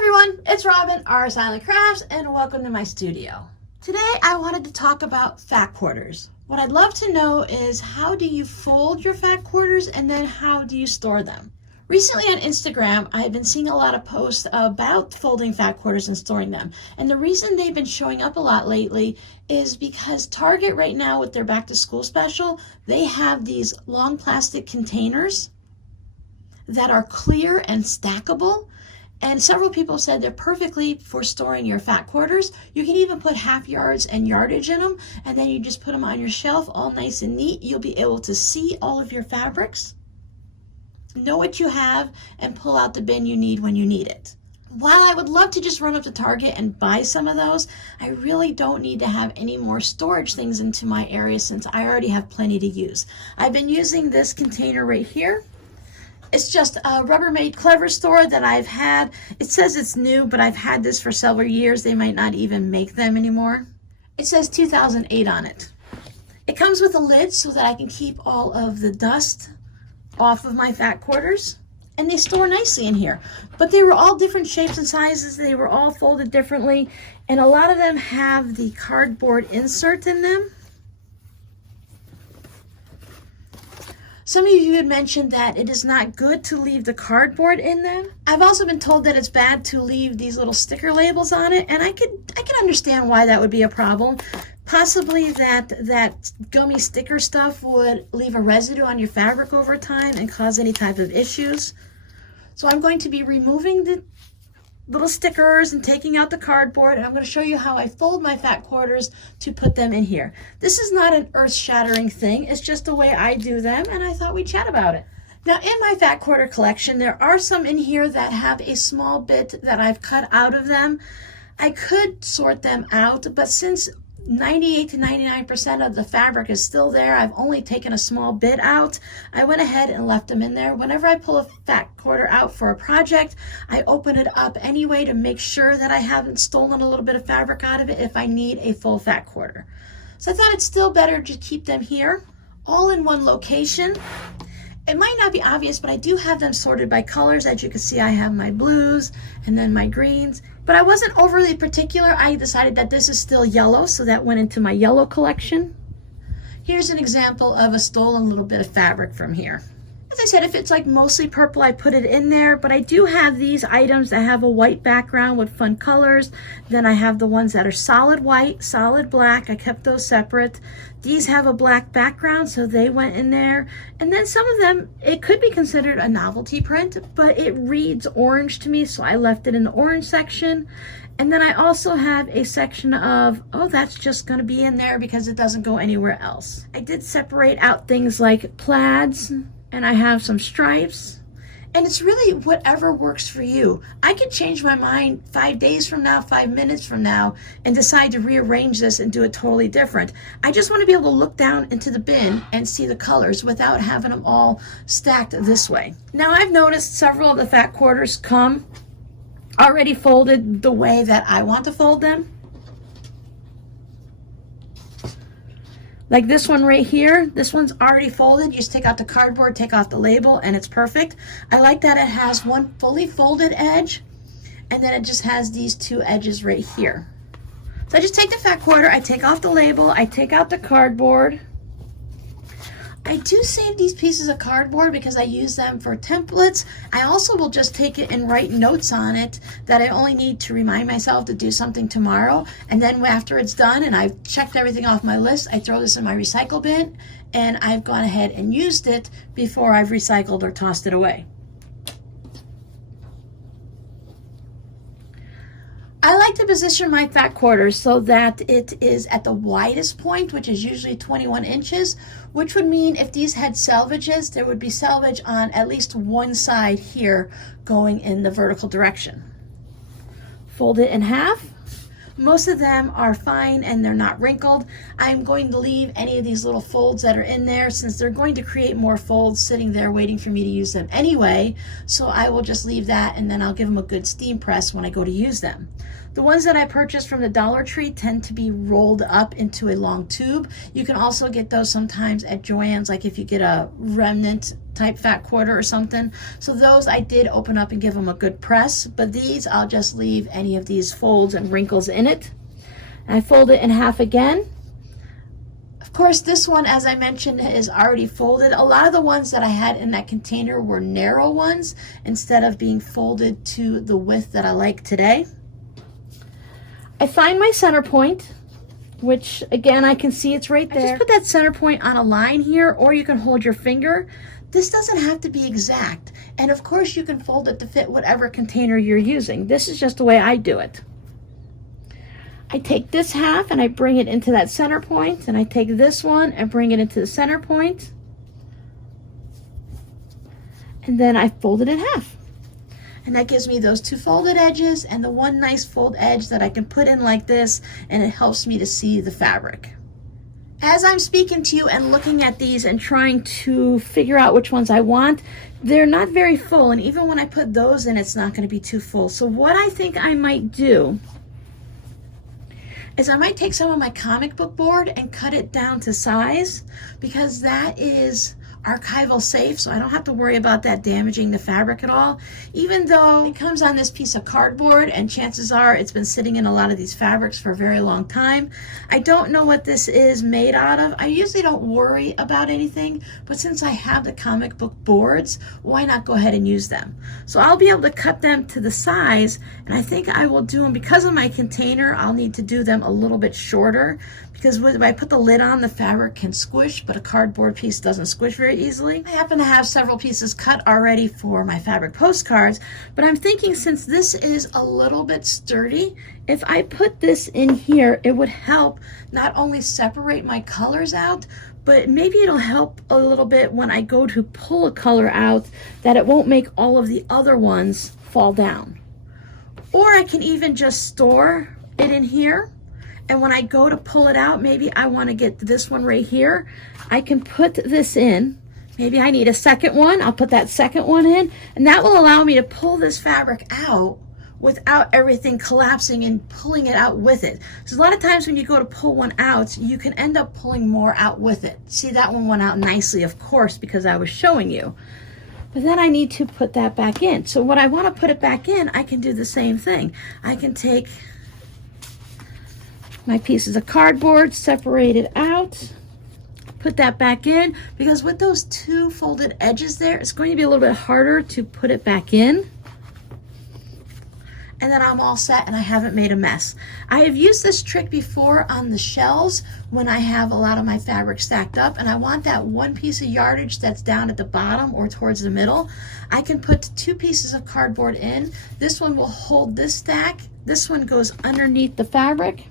Everyone, it's Robin, R Silent Crafts, and welcome to my studio. Today I wanted to talk about fat quarters. What I'd love to know is how do you fold your fat quarters and then how do you store them? Recently on Instagram, I've been seeing a lot of posts about folding fat quarters and storing them. And the reason they've been showing up a lot lately is because Target right now with their back to school special, they have these long plastic containers that are clear and stackable. And several people said they're perfectly for storing your fat quarters. You can even put half yards and yardage in them, and then you just put them on your shelf all nice and neat. You'll be able to see all of your fabrics, know what you have, and pull out the bin you need when you need it. While I would love to just run up to Target and buy some of those, I really don't need to have any more storage things into my area since I already have plenty to use. I've been using this container right here. It's just a Rubbermaid Clever Store that I've had. It says it's new, but I've had this for several years. They might not even make them anymore. It says 2008 on it. It comes with a lid so that I can keep all of the dust off of my fat quarters. And they store nicely in here. But they were all different shapes and sizes. They were all folded differently. And a lot of them have the cardboard insert in them. Some of you had mentioned that it is not good to leave the cardboard in them. I've also been told that it's bad to leave these little sticker labels on it, and I can understand why that would be a problem. Possibly that gummy sticker stuff would leave a residue on your fabric over time and cause any type of issues. So I'm going to be removing the little stickers and taking out the cardboard, and I'm going to show you how I fold my fat quarters to put them in here. This is not an earth-shattering thing, it's just the way I do them, and I thought we'd chat about it. Now in my fat quarter collection, there are some in here that have a small bit that I've cut out of them. I could sort them out, but since 98 to 99% of the fabric is still there, I've only taken a small bit out. I went ahead and left them in there. Whenever I pull a fat quarter out for a project, I open it up anyway to make sure that I haven't stolen a little bit of fabric out of it if I need a full fat quarter. So I thought it's still better to keep them here, all in one location. It might not be obvious, but I do have them sorted by colors. As you can see, I have my blues and then my greens, but I wasn't overly particular. I decided that this is still yellow, so that went into my yellow collection. Here's an example of a stolen little bit of fabric from here. As I said, if it's like mostly purple, I put it in there, but I do have these items that have a white background with fun colors. Then I have the ones that are solid white, solid black. I kept those separate. These have a black background, so they went in there. And then some of them, it could be considered a novelty print, but it reads orange to me, so I left it in the orange section. And then I also have a section of, oh, that's just gonna be in there because it doesn't go anywhere else. I did separate out things like plaids, and I have some stripes, and it's really whatever works for you. I could change my mind 5 days from now, 5 minutes from now, and decide to rearrange this and do it totally different. I just want to be able to look down into the bin and see the colors without having them all stacked this way. Now I've noticed several of the fat quarters come already folded the way that I want to fold them. Like this one right here, this one's already folded. You just take out the cardboard, take off the label, and it's perfect. I like that it has one fully folded edge, and then it just has these two edges right here. So I just take the fat quarter, I take off the label, I take out the cardboard. I do save these pieces of cardboard because I use them for templates. I also will just take it and write notes on it that I only need to remind myself to do something tomorrow. And then after it's done and I've checked everything off my list, I throw this in my recycle bin, and I've gone ahead and used it before I've recycled or tossed it away. I like to position my fat quarters so that it is at the widest point, which is usually 21 inches, which would mean if these had selvages, there would be selvage on at least one side here going in the vertical direction. Fold it in half. Most of them are fine and they're not wrinkled. I'm going to leave any of these little folds that are in there since they're going to create more folds sitting there waiting for me to use them anyway. So I will just leave that, and then I'll give them a good steam press when I go to use them. The ones that I purchased from the Dollar Tree tend to be rolled up into a long tube. You can also get those sometimes at Joann's, like if you get a remnant type fat quarter or something. So those I did open up and give them a good press, but these I'll just leave any of these folds and wrinkles in it. And I fold it in half again. Of course, this one, as I mentioned, is already folded. A lot of the ones that I had in that container were narrow ones instead of being folded to the width that I like today. I find my center point, which again, I can see it's right there. I just put that center point on a line here, or you can hold your finger. This doesn't have to be exact. And of course, you can fold it to fit whatever container you're using. This is just the way I do it. I take this half and I bring it into that center point, and I take this one and bring it into the center point, and then I fold it in half. And that gives me those two folded edges and the one nice fold edge that I can put in like this, and it helps me to see the fabric. As I'm speaking to you and looking at these and trying to figure out which ones I want, they're not very full, and even when I put those in, it's not going to be too full. So what I think I might do is I might take some of my comic book board and cut it down to size, because that is archival safe, so I don't have to worry about that damaging the fabric at all. Even though it comes on this piece of cardboard, and chances are it's been sitting in a lot of these fabrics for a very long time. I don't know what this is made out of. I usually don't worry about anything, but since I have the comic book boards, why not go ahead and use them? So I'll be able to cut them to the size, and I think I will do them, because of my container, I'll need to do them a little bit shorter, because when I put the lid on, the fabric can squish, but a cardboard piece doesn't squish very easily. I happen to have several pieces cut already for my fabric postcards, but I'm thinking since this is a little bit sturdy, if I put this in here, it would help not only separate my colors out, but maybe it'll help a little bit when I go to pull a color out, that it won't make all of the other ones fall down. Or I can even just store it in here. And when I go to pull it out, maybe I want to get this one right here. I can put this in. Maybe I need a second one. I'll put that second one in, and that will allow me to pull this fabric out without everything collapsing and pulling it out with it. So a lot of times when you go to pull one out, you can end up pulling more out with it. See, that one went out nicely, of course, because I was showing you. But then I need to put that back in. So when I want to put it back in, I can do the same thing. I can take my pieces of cardboard, separate it out, put that back in, because with those two folded edges there, it's going to be a little bit harder to put it back in. And then I'm all set, and I haven't made a mess. I have used this trick before on the shelves when I have a lot of my fabric stacked up, and I want that one piece of yardage that's down at the bottom or towards the middle. I can put two pieces of cardboard in. This one will hold this stack. This one goes underneath the fabric.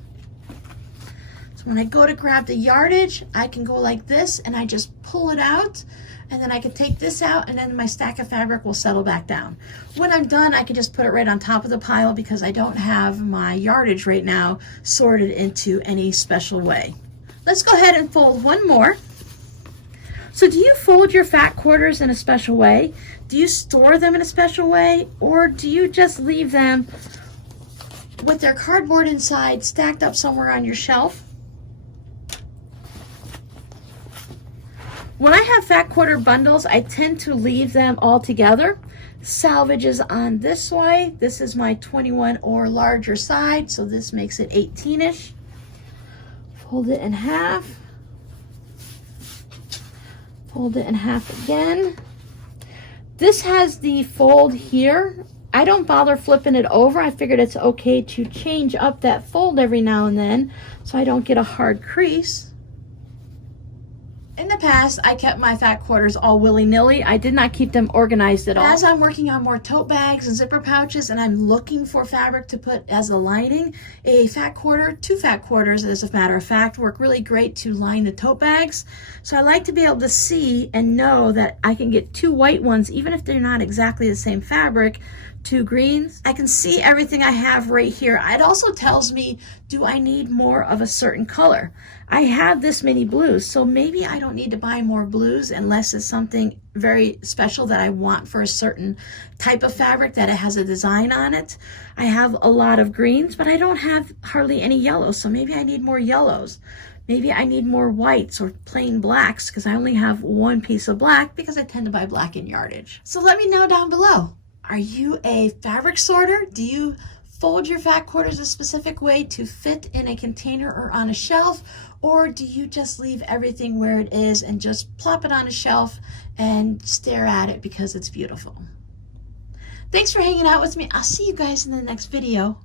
So when I go to grab the yardage, I can go like this, and I just pull it out, and then I can take this out, and then my stack of fabric will settle back down. When I'm done, I can just put it right on top of the pile, because I don't have my yardage right now sorted into any special way. Let's go ahead and fold one more. So do you fold your fat quarters in a special way? Do you store them in a special way? Or do you just leave them with their cardboard inside stacked up somewhere on your shelf? When I have fat quarter bundles, I tend to leave them all together. Salvage is on this way. This is my 21 or larger side, so this makes it 18-ish. Fold it in half. Fold it in half again. This has the fold here. I don't bother flipping it over. I figured it's okay to change up that fold every now and then so I don't get a hard crease. In the past, I kept my fat quarters all willy-nilly. I did not keep them organized at all. As I'm working on more tote bags and zipper pouches, and I'm looking for fabric to put as a lining, a fat quarter, two fat quarters, as a matter of fact, work really great to line the tote bags. So I like to be able to see and know that I can get two white ones, even if they're not exactly the same fabric, two greens. I can see everything I have right here. It also tells me, do I need more of a certain color? I have this many blues, so maybe I don't don't need to buy more blues unless it's something very special that I want for a certain type of fabric that it has a design on it. I have a lot of greens, but I don't have hardly any yellows, so maybe I need more yellows. Maybe I need more whites or plain blacks because I only have one piece of black because I tend to buy black in yardage. So let me know down below. Are you a fabric sorter? Do you fold your fat quarters a specific way to fit in a container or on a shelf? Or do you just leave everything where it is and just plop it on a shelf and stare at it because it's beautiful? Thanks for hanging out with me. I'll see you guys in the next video.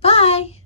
Bye.